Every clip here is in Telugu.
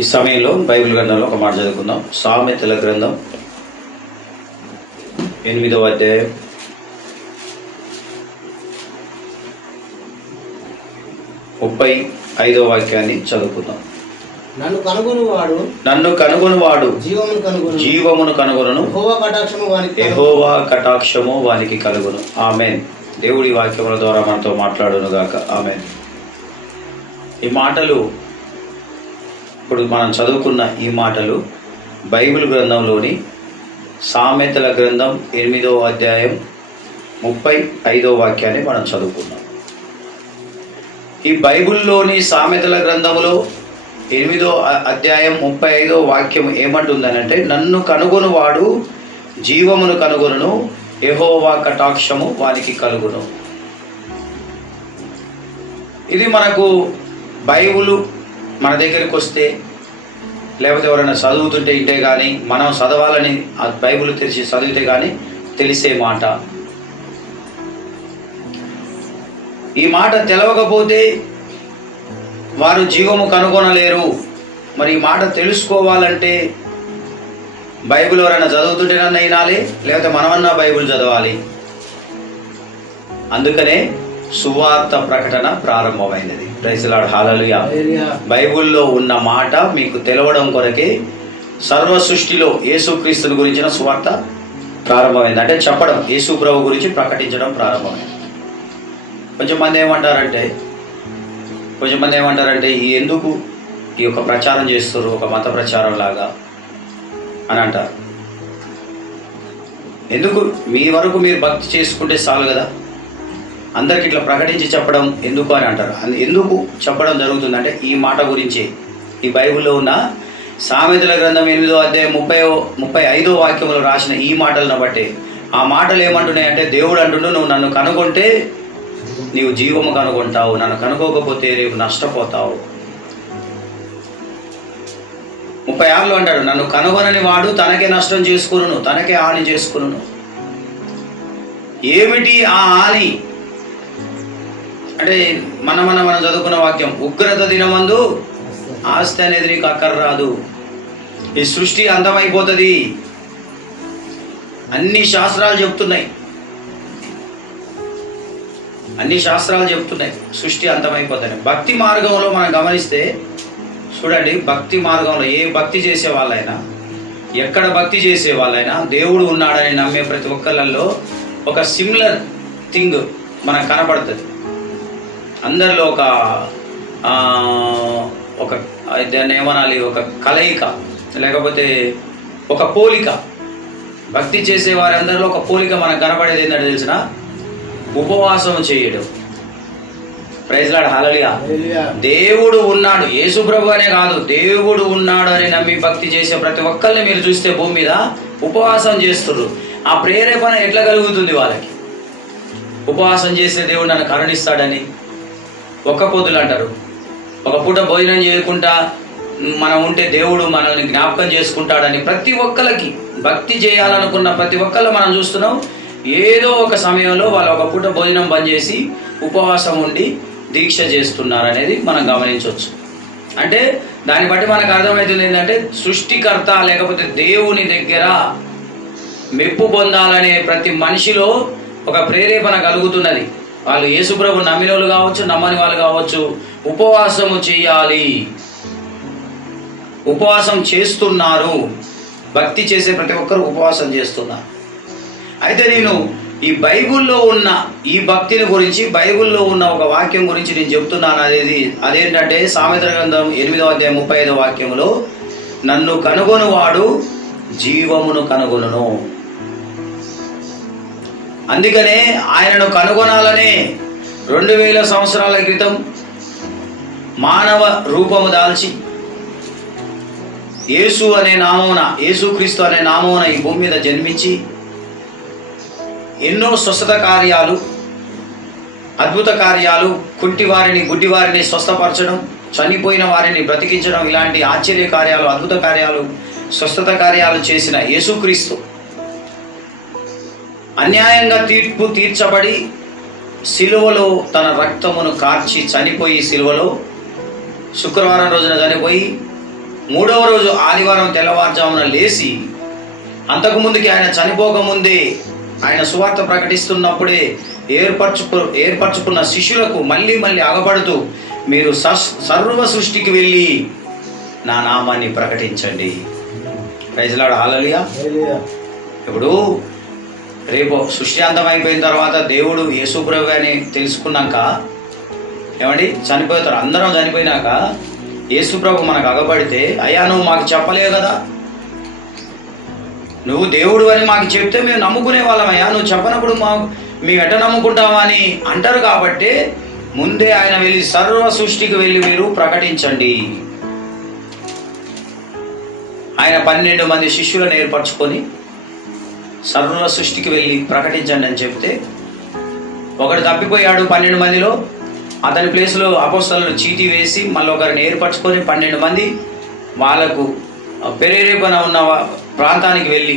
ఈ సమయంలో బైబిల్ గ్రంథంలో ఒక మాట చదువుకుందాం. సామెతల గ్రంథం 8వ అధ్యాయం 35వ వాక్యాన్ని చదువుకుందాం. నన్ను కనుగొనువాడు జీవమును కనుగొనును, యెహోవా కటాక్షము వానికి కలుగును. ఆమేన్. దేవుడి వాక్యముల ద్వారా మనతో మాట్లాడును గాక. ఆమేన్. ఈ మాటలు, ఇప్పుడు మనం చదువుకున్న ఈ మాటలు బైబిల్ గ్రంథంలోని సామెతల గ్రంథం 8వ అధ్యాయం 35వ వాక్యాన్ని మనం చదువుకున్నాం. ఈ బైబిల్లోని సామెతల గ్రంథంలో 8వ అధ్యాయం 35వ వాక్యం ఏమంటుందనంటే, నన్ను కనుగొనువాడు జీవమును కనుగొనును, యెహోవా కటాక్షము వానికి కలుగును. ఇది మనకు బైబిల్ మన దగ్గరికి వస్తే, లేకపోతే ఎవరైనా చదువుతుంటే ఇంటే కానీ, మనం చదవాలని ఆ బైబిల్ తెరిచి చదివితే కానీ తెలిసే మాట. ఈ మాట తెలవకపోతే వారు జీవము కనుగొనలేరు. మరి ఈ మాట తెలుసుకోవాలంటే బైబిల్ ఎవరైనా చదువుతుంటేనన్నా వినాలి, లేకపోతే మనమన్నా బైబిల్ చదవాలి. అందుకనే సువార్త ప్రకటన ప్రారంభమైనది. ప్రైజ్ లార్డ్, హల్లెలూయా. బైబిల్లో ఉన్న మాట మీకు తెలవడం కొరకే సర్వ సృష్టిలో యేసుక్రీస్తుని గురించిన సువార్త ప్రారంభమైంది. అంటే చెప్పడం, యేసు ప్రభు గురించి ప్రకటించడం ప్రారంభమైంది. కొంచెంమంది ఏమంటారంటే ఎందుకు ఈ యొక్క ప్రచారం చేస్తారు, ఒక మత ప్రచారం లాగా అని అంటారు. ఎందుకు మీ వరకు మీరు భక్తి చేసుకుంటే చాలు కదా, అందరికి ఇట్లా ప్రకటించి చెప్పడం ఎందుకు అని అంటారు. ఎందుకు చెప్పడం జరుగుతుందంటే ఈ మాట గురించే. ఈ బైబిల్లో ఉన్న సామెతల గ్రంథం 8వ అధ్యాయం 35వ వాక్యంలో రాసిన ఈ మాటలను బట్టే. ఆ మాటలు ఏమంటున్నాయంటే, దేవుడు అంటుండు, నువ్వు నన్ను కనుగొంటే నీవు జీవము కనుగొంటావు, నన్ను కనుక్కోకపోతే రేపు నష్టపోతావు. 36లో అంటాడు, నన్ను కనుగొనని వాడు తనకే నష్టం చేసుకును, తనకే హాని చేసుకును. ఏమిటి ఆ హాని అంటే, మనం చదువుకున్న వాక్యం, ఉగ్రత దినమందు ఆస్తి అనేది నీకు అక్కర్రాదు. ఈ సృష్టి అంతమైపోతుంది. అన్ని శాస్త్రాలు చెప్తున్నాయి సృష్టి అంతమైపోతుంది. భక్తి మార్గంలో మనం గమనిస్తే చూడండి, భక్తి మార్గంలో ఏ భక్తి చేసే వాళ్ళైనా, ఎక్కడ భక్తి చేసే వాళ్ళైనా, దేవుడు ఉన్నాడని నమ్మే ప్రతి ఒక్కళ్ళల్లో ఒక సిమిలర్ థింగ్ మనకు కనపడుతుంది. అందరిలో ఒక దాన్ని ఏమనాలి, ఒక కలయిక, లేకపోతే ఒక పోలిక. భక్తి చేసే వారందరిలో ఒక పోలిక మనకు కనపడేది ఏంటంటే తెలిసిన, ఉపవాసం చేయడం. ప్రైజ్ లార్డ్, హల్లెలూయా. దేవుడు ఉన్నాడు, యేసు ప్రభు అనే కాదు, దేవుడు ఉన్నాడు అని నమ్మి భక్తి చేసే ప్రతి ఒక్కరిని మీరు చూస్తే భూమి మీద ఉపవాసం చేస్తున్నారు. ఆ ప్రేరేపణ ఎట్లా కలుగుతుంది వాళ్ళకి? ఉపవాసం చేస్తే దేవుడు నన్ను కరుణిస్తాడని. ఒక్క పొద్దులు అంటారు, ఒక పూట భోజనం చేయకుండా మనం ఉంటే దేవుడు మనల్ని జ్ఞాపకం చేసుకుంటాడని. ప్రతి ఒక్కరికి భక్తి చేయాలనుకున్న ప్రతి ఒక్కళ్ళు మనం చూస్తున్నాం, ఏదో ఒక సమయంలో వాళ్ళు ఒక పూట భోజనం బంద్ చేసి ఉపవాసం ఉండి దీక్ష చేస్తున్నారనేది మనం గమనించవచ్చు. అంటే దాన్ని బట్టి మనకు అర్థమవుతుంది ఏంటంటే, సృష్టికర్త లేకపోతే దేవుని దగ్గర మెప్పు పొందాలనే ప్రతి మనిషిలో ఒక ప్రేరేపణ కలుగుతున్నది. వాళ్ళు యేసుప్రభు నమ్మిన వాళ్ళు కావచ్చు, నమ్మని వాళ్ళు కావచ్చు, ఉపవాసము చేయాలి, ఉపవాసం చేస్తున్నారు. భక్తి చేసే ప్రతి ఒక్కరు ఉపవాసం చేస్తున్నారు. అయితే నేను ఈ బైబిల్లో ఉన్న ఈ భక్తిని గురించి, బైబిల్లో ఉన్న ఒక వాక్యం గురించి నేను చెప్తున్నాను. అదేంటంటే సామెతల గ్రంథం 8వ అధ్యాయం 35వ వాక్యంలో, నన్ను కనుగొనువాడు జీవమును కనుగొనును. అందుకనే ఆయనను కనుగొనాలనే 2000 సంవత్సరాల క్రితం మానవ రూపము దాల్చి యేసుక్రీస్తు అనే నామమున ఈ భూమి మీద జన్మించి ఎన్నో స్వస్థత కార్యాలు, అద్భుత కార్యాలు, కుంటివారిని గుడ్డివారిని స్వస్థపరచడం, చనిపోయిన వారిని బ్రతికించడం, ఇలాంటి ఆశ్చర్య కార్యాలు, అద్భుత కార్యాలు, స్వస్థత కార్యాలు చేసిన యేసుక్రీస్తు అన్యాయంగా తీర్పు తీర్చబడి సిలువలో తన రక్తమును కార్చి చనిపోయి, సిలువలో శుక్రవారం రోజున చనిపోయి మూడవ రోజు ఆదివారం తెల్లవారుజామున లేచి, అంతకుముందుకి ఆయన చనిపోకముందే ఆయన సువార్త ప్రకటిస్తున్నప్పుడే ఏర్పరచుకున్న శిష్యులకు మళ్ళీ అగపడుతూ, మీరు సర్వ సృష్టికి వెళ్ళి నా నామాన్ని ప్రకటించండి. ప్రైజ్ లార్డ్, హల్లెలూయా. ఇప్పుడు రేపు సృష్టి అంతం అయిపోయిన తర్వాత దేవుడు యేసుప్రభు అని తెలుసుకున్నాక ఏమండి చనిపోతారు. అందరం చనిపోయినాక యేసుప్రభు మనకు అగపడితే, అయ్యా నువ్వు మాకు చెప్పలేవు కదా, నువ్వు దేవుడు అని మాకు చెప్తే మేము నమ్ముకునే వాళ్ళమయ్యా, నువ్వు చెప్పనప్పుడు మేము ఎట్ట నమ్ముకుంటామా అని అంటారు. కాబట్టి ముందే ఆయన వెళ్ళి సర్వ సృష్టికి వెళ్ళి మీరు ప్రకటించండి. ఆయన 12 మంది శిష్యులను ఏర్పరచుకొని సర్వ సృష్టికి వెళ్ళి ప్రకటించండి అని చెప్తే, ఒకడు తప్పిపోయాడు 12 మందిలో. అతని ప్లేస్లో అపోస్తలులు చీటీ వేసి మళ్ళీ ఒకరిని ఏర్పరచుకొని 12 మంది వాళ్ళకు ప్రేరేపణ ఉన్న ప్రాంతానికి వెళ్ళి,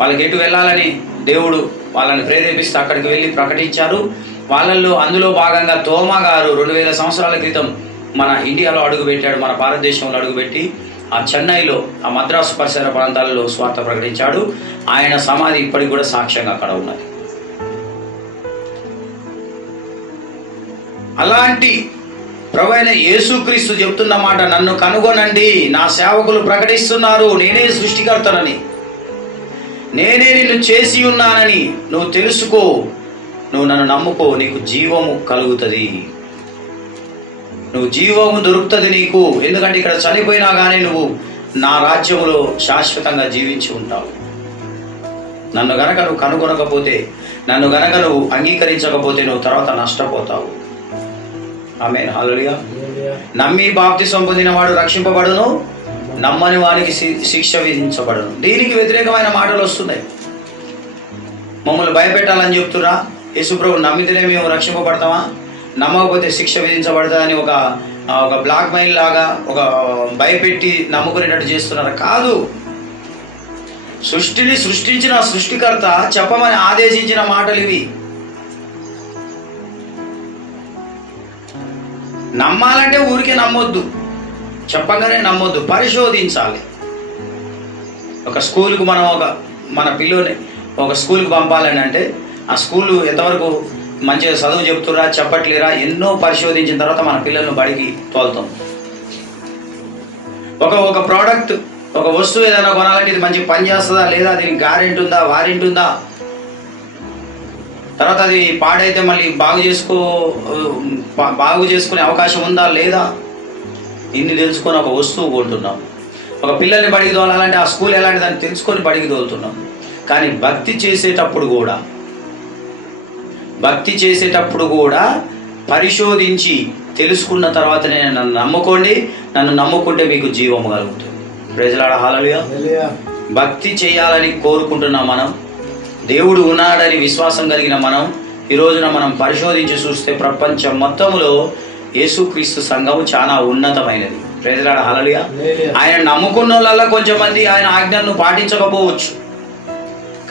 వాళ్ళకి ఎటు వెళ్ళాలని దేవుడు వాళ్ళని ప్రేరేపిస్తే అక్కడికి వెళ్ళి ప్రకటించారు. అందులో భాగంగా తోమా గారు 2000 సంవత్సరాల క్రితం మన ఇండియాలో అడుగుపెట్టాడు, మన భారతదేశంలో అడుగుపెట్టి ఆ చెన్నైలో, ఆ మద్రాసు పరిసర ప్రాంతాలలో స్వార్థ ప్రకటించాడు. ఆయన సమాధి ఇప్పటికి కూడా సాక్ష్యంగా అక్కడ ఉన్నది. అలాంటి ప్రభువైన యేసుక్రీస్తు చెప్తున్న మాట, నన్ను కనుగొనండి, నా సేవకులు ప్రకటిస్తున్నారు నేనే సృష్టికర్తనని, నేనే నిన్ను చేసి ఉన్నానని నువ్వు తెలుసుకో, నువ్వు నన్ను నమ్ముకో, నీకు జీవము కలుగుతుంది, నువ్వు జీవము దొరుకుతుంది నీకు. ఎందుకంటే ఇక్కడ చనిపోయినా కానీ నువ్వు నా రాజ్యములో శాశ్వతంగా జీవించి ఉంటావు. నన్ను గనక నువ్వు కనుగొనకపోతే, నన్ను గనక నువ్వు అంగీకరించకపోతే నువ్వు తర్వాత నష్టపోతావు. ఆమేన్, హల్లెలూయా. నమ్మి బాప్తిసం పొందిన వాడు రక్షింపబడును, నమ్మని వానికి శిక్ష విధించబడును. దీనికి వ్యతిరేకమైన మాటలు వస్తున్నాయి. మమ్మల్ని భయపెట్టాలని చెప్తున్నా, యేసుప్రభు నమ్మితేనే మేము రక్షింపబడతామా, నమ్మకపోతే శిక్ష విధించబడతాదని ఒక బ్లాక్ మెయిల్ లాగా ఒక భయపెట్టి నమ్ముకునేటట్టు చేస్తున్నారు. కాదు, సృష్టిని సృష్టించిన సృష్టికర్త చెప్పమని ఆదేశించిన మాటలు ఇవి. నమ్మాలంటే ఊరికే నమ్మొద్దు, చెప్పగానే నమ్మొద్దు, పరిశోధించాలి. ఒక స్కూల్కు మనం మన పిల్లోని ఒక స్కూల్కి పంపాలని అంటే ఆ స్కూలు ఎంతవరకు మంచిగా చదువు చెప్తురా చెప్పట్లేరా ఎన్నో పరిశోధించిన తర్వాత మన పిల్లలను బడికి తోలుతాం. ఒక ప్రోడక్ట్, ఒక వస్తువు ఏదైనా కొనాలంటే ఇది మంచిగా పనిచేస్తుందా లేదా, దీనికి గ్యారెంటీ ఉందా, వారంటీ ఉందా, తర్వాత అది పాడైతే మళ్ళీ బాగు చేసుకునే అవకాశం ఉందా లేదా, ఇన్ని తెలుసుకొని ఒక వస్తువు కొంటున్నాం. ఒక పిల్లల్ని బడికి తోలాలంటే ఆ స్కూల్ ఎలాంటి దాన్ని తెలుసుకొని బడికి తోలుతున్నాం. కానీ భక్తి చేసేటప్పుడు కూడా పరిశోధించి తెలుసుకున్న తర్వాతనే నన్ను నమ్ముకోండి, నన్ను నమ్ముకుంటే మీకు జీవము కలుగుతుంది. ప్రైజ్ లార్డ్, హల్లెలూయా. భక్తి చేయాలని కోరుకుంటున్న మనం, దేవుడు ఉన్నాడని విశ్వాసం కలిగిన మనం, ఈ రోజున మనం పరిశోధించి చూస్తే ప్రపంచం మొత్తంలో యేసుక్రీస్తు సంఘం చాలా ఉన్నతమైనది. ప్రైజ్ లార్డ్, హల్లెలూయా. ఆయన నమ్ముకున్న వాళ్ళ కొంచెం మంది ఆయన ఆజ్ఞలను పాటించకపోవచ్చు,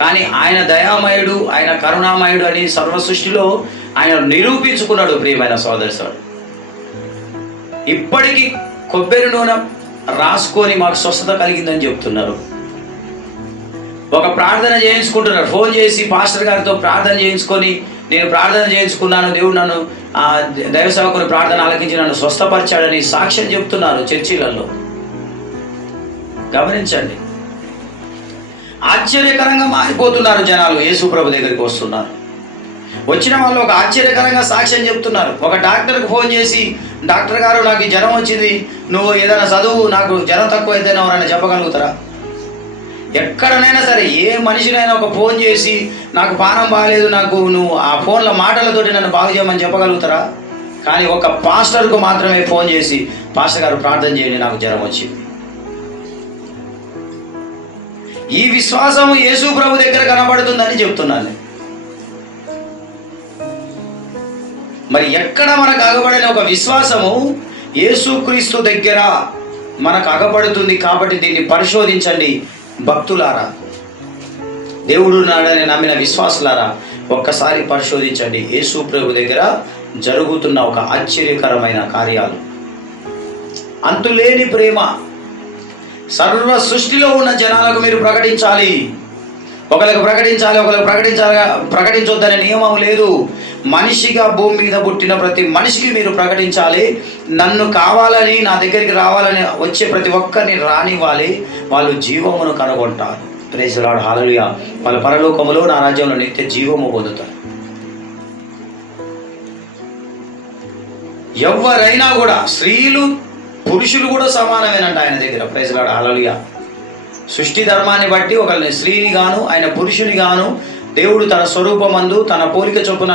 కానీ ఆయన దయామయుడు, ఆయన కరుణామయుడు అని సర్వ సృష్టిలో ఆయన నిరూపించుకున్నాడు. ప్రియమైన సోదరి సార్, ఇప్పటికీ కొబ్బరి నూనె రాసుకొని మాకు స్వస్థత కలిగిందని చెప్తున్నారు. ఒక ప్రార్థన చేయించుకుంటున్నారు, ఫోన్ చేసి పాస్టర్ గారితో ప్రార్థన చేయించుకొని, నేను ప్రార్థన చేయించుకున్నాను, దేవుడు నన్ను దైవ సేవకుని ప్రార్థన ఆలకించి నన్ను స్వస్థపరిచాడని సాక్ష్యం చెప్తున్నారు చర్చిలలో. గమనించండి, ఆశ్చర్యకరంగా మారిపోతున్నారు జనాలు. యేసుప్రభు దగ్గరికి వస్తున్నారు, వచ్చిన వాళ్ళు ఒక ఆశ్చర్యకరంగా సాక్ష్యం చెప్తున్నారు. ఒక డాక్టర్కి ఫోన్ చేసి, డాక్టర్ గారు నాకు ఈ జ్వరం వచ్చింది, నువ్వు ఏదైనా చదువు, నాకు జ్వరం తక్కువ అయితే ఎవరైనా చెప్పగలుగుతారా? ఎక్కడనైనా సరే ఏ మనిషినైనా ఒక ఫోన్ చేసి నాకు పానం బాగాలేదు, నాకు నువ్వు ఆ ఫోన్ల మాటలతోటి నన్ను బాగు చేయమని చెప్పగలుగుతారా? కానీ ఒక పాస్టర్కు మాత్రమే ఫోన్ చేసి, పాస్టర్ గారు ప్రార్థన చేయండి, నాకు జ్వరం వచ్చింది. ఈ విశ్వాసం యేసు ప్రభు దగ్గర కనబడుతుందని చెప్తున్నాను. మరి ఎక్కడ మనకు అగబడిన ఒక విశ్వాసము యేసుక్రీస్తు దగ్గర మనకు అగబడుతుంది. కాబట్టి దీన్ని పరిశోధించండి భక్తులారా, దేవుడు నాడని నమ్మిన విశ్వాసులారా, ఒక్కసారి పరిశోధించండి యేసు ప్రభు దగ్గర జరుగుతున్న ఒక ఆశ్చర్యకరమైన కార్యాలు. అంతులేని ప్రేమ. సర్వ సృష్టిలో ఉన్న జనాలకు మీరు ప్రకటించాలి. ఒకరికి ప్రకటించాలి, ప్రకటించొద్దనే నియమం లేదు. మనిషిగా భూమి మీద పుట్టిన ప్రతి మనిషికి మీరు ప్రకటించాలి. నన్ను కావాలని, నా దగ్గరికి రావాలని వచ్చే ప్రతి ఒక్కరిని రానివ్వాలి. వాళ్ళు జీవమును కనుగొంటారు. ప్రైజ్ ది లార్డ్, హల్లెలూయా. వాళ్ళ పరలోకములో, నా రాజ్యంలో నిత్య జీవము పొందుతారు. ఎవరైనా కూడా, స్త్రీలు పురుషులు కూడా సమానమేనంట ఆయన దగ్గర. ప్రైజ్ ది లార్డ్, హల్లెలూయా. సృష్టి ధర్మాన్ని బట్టి ఒకరిని స్త్రీని గాను, ఆయన పురుషుని గాను దేవుడు తన స్వరూపమందు తన పోలిక చొప్పున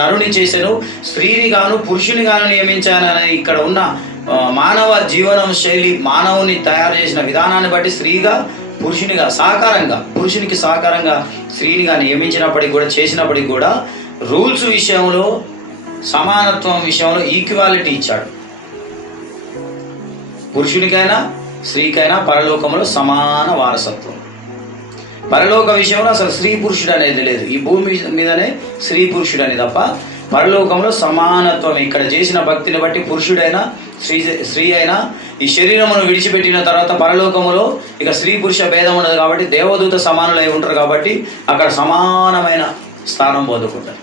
నరుని చేసెను, స్త్రీని గాను పురుషుని గాను నియమించానని ఇక్కడ ఉన్న మానవ జీవనం శైలి, మానవుని తయారు చేసిన విధానాన్ని బట్టి స్త్రీగా పురుషునిగా సహకారంగా, పురుషునికి సహకారంగా స్త్రీనిగా నియమించినప్పటికీ కూడా, చేసినప్పటికీ కూడా రూల్స్ విషయంలో, సమానత్వం విషయంలో ఈక్వాలిటీ ఇచ్చాడు. పురుషునికైనా స్త్రీకైనా పరలోకంలో సమాన వారసత్వం. పరలోక విషయంలో అసలు స్త్రీ పురుషుడు అనేది లేదు. ఈ భూమి మీదనే స్త్రీ పురుషుడు అని తప్ప పరలోకంలో సమానత్వం. ఇక్కడ చేసిన భక్తిని బట్టి పురుషుడైనా స్త్రీ అయినా ఈ శరీరమును విడిచిపెట్టిన తర్వాత పరలోకములో ఇక స్త్రీ పురుష భేదం ఉండదు. కాబట్టి దేవదూత సమానులై ఉంటారు. కాబట్టి అక్కడ సమానమైన స్థానం పొందుకుంటారు.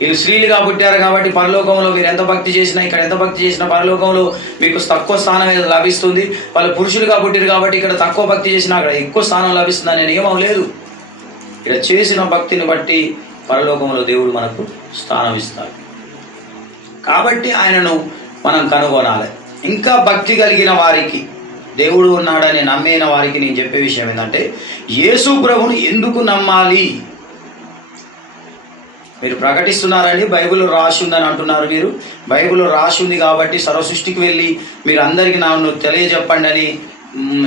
వీళ్ళు స్త్రీలుగా పుట్టారు కాబట్టి పరలోకంలో మీరు ఎంత భక్తి చేసినా, ఇక్కడ ఎంత భక్తి చేసినా పరలోకంలో మీకు తక్కువ స్థానం లభిస్తుంది. వాళ్ళు పురుషులుగా పుట్టారు కాబట్టి ఇక్కడ తక్కువ భక్తి చేసినా అక్కడ ఎక్కువ స్థానం లభిస్తుంది అనే నియమం లేదు. ఇక్కడ చేసిన భక్తిని బట్టి పరలోకంలో దేవుడు మనకు స్థానం ఇస్తాడు. కాబట్టి ఆయనను మనం కనుగొనాలి. ఇంకా భక్తి కలిగిన వారికి, దేవుడు ఉన్నాడని నమ్మిన వారికి నేను చెప్పే విషయం ఏంటంటే, యేసు ప్రభువును ఎందుకు నమ్మాలి? మీరు ప్రకటిస్తున్నారండి, బైబిల్లో రాసి ఉందని అంటున్నారు. మీరు బైబిల్లో రాసి ఉంది కాబట్టి సర్వసృష్టికి వెళ్ళి మీరు అందరికీ నన్ను తెలియజెప్పండి అని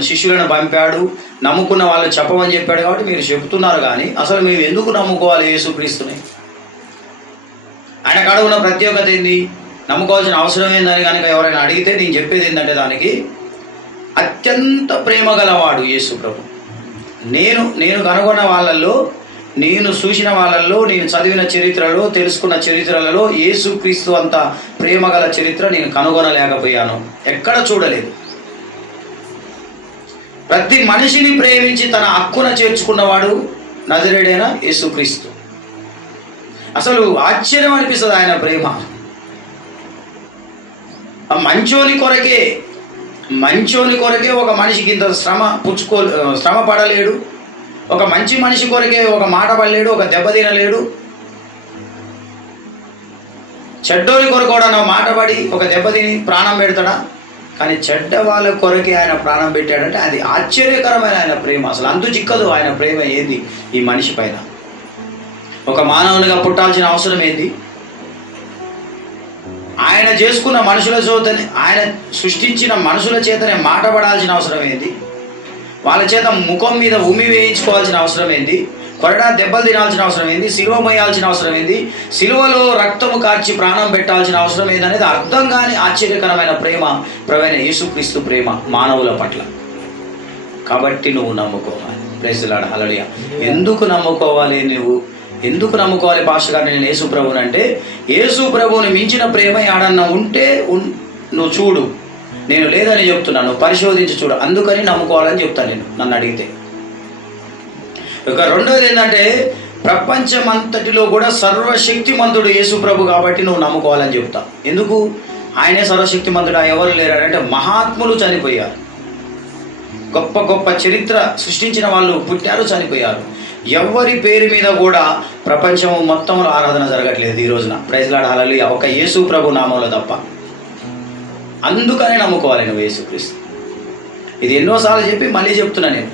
శిష్యులను పంపాడు. నమ్ముకున్న వాళ్ళు చెప్పమని చెప్పాడు కాబట్టి మీరు చెబుతున్నారు. కానీ అసలు మేము ఎందుకు నమ్ముకోవాలి యేసుక్రీస్తుని? ఆయన కాడ ఉన్న ప్రత్యేకత ఏంది, నమ్ముకోవాల్సిన అవసరం ఏందని కనుక ఎవరైనా అడిగితే నేను చెప్పేది ఏంటంటే, దానికి అత్యంత ప్రేమ గలవాడు యేసు ప్రభు. నేను కనుగొన్న వాళ్ళల్లో, నేను చూసిన వాళ్ళల్లో, నేను చదివిన చరిత్రలో, తెలుసుకున్న చరిత్రలలో యేసుక్రీస్తు అంత ప్రేమ గల చరిత్ర నేను కనుగొనలేకపోయాను. ఎక్కడ చూడలేదు. ప్రతి మనిషిని ప్రేమించి తన హక్కున చేర్చుకున్నవాడు నజరేయుడైన యేసుక్రీస్తు. అసలు ఆశ్చర్యం అనిపిస్తుంది ఆయన ప్రేమ. మంచోని కొరకే ఒక మనిషికి ఇంత శ్రమ పడలేడు. ఒక మంచి మనిషి కొరకే ఒక మాట పడలేడు, ఒక దెబ్బ తినలేడు. చెడ్డోని కొరకు కూడా మాట పడి ఒక దెబ్బ తిని ప్రాణం పెడతాడా? కానీ చెడ్డ వాళ్ళ కొరకే ఆయన ప్రాణం పెట్టాడంటే అది ఆశ్చర్యకరమైన ఆయన ప్రేమ. అసలు అంతు చిక్కదు ఆయన ప్రేమ ఏంది ఈ మనిషి పైన. ఒక మానవునిగా పుట్టాల్సిన అవసరం ఏంది? ఆయన చేసుకున్న మనుషుల చేతనే, ఆయన సృష్టించిన మనుషుల చేతనే మాట పడాల్సిన అవసరం ఏంది? వాళ్ళ చేత ముఖం మీద ఉమి వేయించుకోవాల్సిన అవసరం ఏంది? కొరడా దెబ్బలు తినాల్సిన అవసరం ఏంది? సిలువ మోయాల్సిన అవసరం ఏంది? సిలువలో రక్తము కార్చి ప్రాణం పెట్టాల్సిన అవసరం ఏందనేది అర్థం కాని ఆశ్చర్యకరమైన ప్రేమ ప్రవైన యేసుక్రీస్తు ప్రేమ మానవుల పట్ల. కాబట్టి నువ్వు నమ్ముకోవాలి. ప్రైజ్ ది లార్డ్, హల్లెలూయా. ఎందుకు నమ్ముకోవాలి? ఎందుకు నమ్ముకోవాలి పాస్టర్ గారు నేను యేసు ప్రభువుని అంటే, యేసు ప్రభువుని మించిన ప్రేమ ఏడన్నా ఉంటే నువ్వు చూడు. నేను లేదని చెప్తున్నాను, పరిశోధించి చూడు. అందుకని నమ్ముకోవాలని చెప్తాను నేను, నన్ను అడిగితే. ఇక రెండోది ఏంటంటే, ప్రపంచమంతటిలో కూడా సర్వశక్తిమంతుడు యేసు ప్రభు కాబట్టి నువ్వు నమ్ముకోవాలని చెప్తా. ఎందుకు? ఆయనే సర్వశక్తిమంతుడు, ఎవరు లేరంటే మహాత్ములు చనిపోయారు. గొప్ప గొప్ప చరిత్ర సృష్టించిన వాళ్ళు పుట్టారు, చనిపోయారు. ఎవరి పేరు మీద కూడా ప్రపంచం మొత్తంలో ఆరాధన జరగట్లేదు ఈ రోజున. ప్రైజ్ ది లార్డ్, హల్లెలూయా. ఒక యేసు ప్రభు నామంలో తప్ప. అందుకనే నమ్ముకోవాలి నువ్వు యేసుక్రీస్తు. ఇది ఎన్నోసార్లు చెప్పి మళ్ళీ చెప్తున్నా నేను.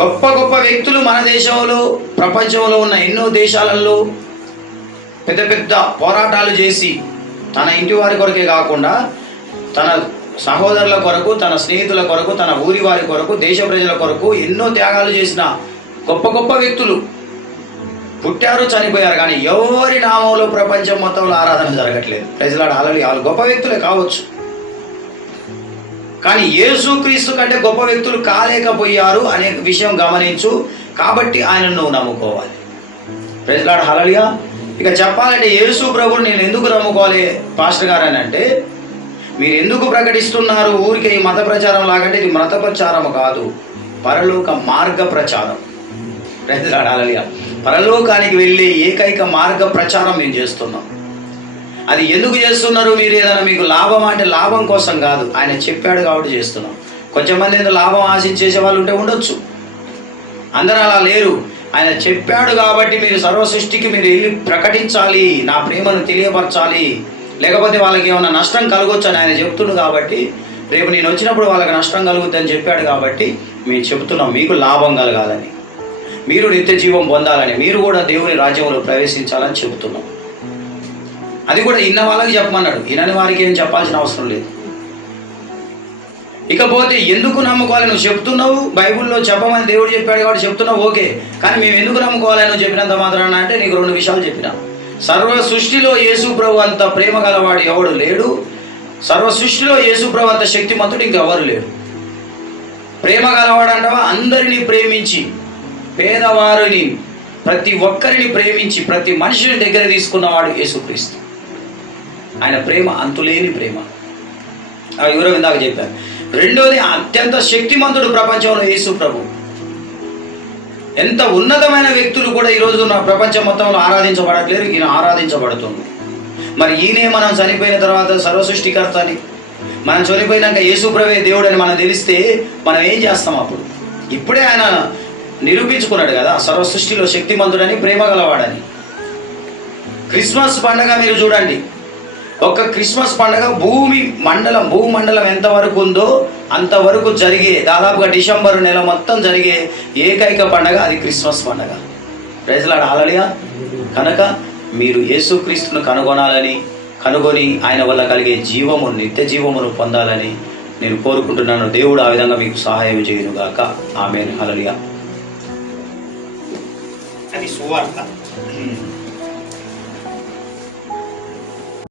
గొప్ప గొప్ప వ్యక్తులు మన దేశంలో, ప్రపంచంలో ఉన్న ఎన్నో దేశాలలో పెద్ద పెద్ద పోరాటాలు చేసి తన ఇంటి వారి కొరకే కాకుండా తన సహోదరుల కొరకు, తన స్నేహితుల కొరకు, తన ఊరి వారి కొరకు, దేశ ప్రజల కొరకు ఎన్నో త్యాగాలు చేసిన గొప్ప గొప్ప వ్యక్తులు పుట్టారు, చనిపోయారు. కానీ ఎవరి నామంలో ప్రపంచం మొత్తంలో ఆరాధన జరగట్లేదు. ప్రైజ్ ది లార్డ్, హల్లెలూయా. వాళ్ళు గొప్ప వ్యక్తులే కావచ్చు, కానీ యేసుక్రీస్తు కంటే గొప్ప వ్యక్తులు కాలేకపోయారు అనే విషయం గమనించు. కాబట్టి ఆయనను నువ్వు నమ్ముకోవాలి. ప్రైజ్ ది లార్డ్, హల్లెలూయా. ఇక చెప్పాలంటే యేసు ప్రభువుని నేను ఎందుకు నమ్ముకోవాలి పాస్టర్ గారు అని అంటే, మీరు ఎందుకు ప్రకటిస్తున్నారు? ఊరికే ఈ మత ప్రచారం లాగంటే ఇది మత ప్రచారం కాదు, పరలోక మార్గ ప్రచారం. హల్లెలూయా. పరలోకానికి వెళ్ళే ఏకైక మార్గ ప్రచారం మేము చేస్తున్నాం. అది ఎందుకు చేస్తున్నారు? మీరు ఏదైనా మీకు లాభం అంటే లాభం కోసం కాదు, ఆయన చెప్పాడు కాబట్టి చేస్తున్నాం. కొంచెంమంది ఏదో లాభం ఆశించేసే వాళ్ళు ఉంటే ఉండొచ్చు, అందరూ అలా లేరు. ఆయన చెప్పాడు కాబట్టి మీరు సర్వ సృష్టికి మీరు వెళ్ళి ప్రకటించాలి, నా ప్రేమను తెలియపరచాలి, లేకపోతే వాళ్ళకి ఏమైనా నష్టం కలగొచ్చు అని ఆయన చెప్తున్నాడు. కాబట్టి రేపు నేను వచ్చినప్పుడు వాళ్ళకి నష్టం కలుగుద్దని చెప్పాడు కాబట్టి మేము చెప్తున్నాం, మీకు లాభం కలగాలని, మీరు నిత్య జీవం పొందాలని, మీరు కూడా దేవుని రాజ్యంలో ప్రవేశించాలని చెబుతున్నాం. అది కూడా ఇన్న వాళ్ళకి చెప్పమన్నాడు, ఇనని వారికి ఏం చెప్పాల్సిన అవసరం లేదు. ఇకపోతే ఎందుకు నమ్ముకోవాలి? నువ్వు చెప్తున్నావు, బైబిల్లో చెప్పమని దేవుడు చెప్పాడు కాబట్టి చెప్తున్నావు, ఓకే. కానీ మేము ఎందుకు నమ్ముకోవాలి నువ్వు చెప్పినంత మాత్రాన అంటే నీకు 2 విషయాలు చెప్పినా. సర్వ సృష్టిలో యేసు ప్రభు అంత ప్రేమ గలవాడు ఎవడు లేడు, సర్వ సృష్టిలో యేసు ప్రభు అంత శక్తిమంతుడు ఇంకెవరు లేడు. ప్రేమ గలవాడు అంటవా? అందరినీ ప్రేమించి, పేదవారిని, ప్రతి ఒక్కరిని ప్రేమించి, ప్రతి మనిషిని దగ్గర తీసుకున్నవాడు యేసుక్రీస్తు. ఆయన ప్రేమ అంతులేని ప్రేమ. ఎవరో ఇందాక చెప్పారు. రెండోది, అత్యంత శక్తిమంతుడు ప్రపంచంలో యేసు ప్రభు. ఎంత ఉన్నతమైన వ్యక్తులు కూడా ఈరోజు నా ప్రపంచం మొత్తంలో ఆరాధించబడట్లేరు, ఈయన ఆరాధించబడుతుంది. మరి ఈయనే మనం చనిపోయిన తర్వాత సర్వసృష్టికర్త అని, మనం చనిపోయినాక యేసు ప్రభువే దేవుడు అని మనం తెలిస్తే మనం ఏం చేస్తాం అప్పుడు? ఇప్పుడే ఆయన నిరూపించుకున్నాడు కదా, సర్వ సృష్టిలో శక్తిమంతుడని, ప్రేమ గలవాడని. క్రిస్మస్ పండుగ మీరు చూడండి, ఒక్క క్రిస్మస్ పండుగ భూమండలం ఎంతవరకు ఉందో అంతవరకు జరిగే, దాదాపుగా డిసెంబర్ నెల మొత్తం జరిగే ఏకైక పండుగ అది క్రిస్మస్ పండుగ. Praise Lord. హల్లెలూయా. కనుక మీరు యేసుక్రీస్తును కనుగొని ఆయన వల్ల కలిగే జీవము, నిత్య జీవమును పొందాలని నేను కోరుకుంటున్నాను. దేవుడు ఆ విధంగా మీకు సహాయం చేయునుగాక. ఆమేన్. హల్లెలూయా. అది సువార్త.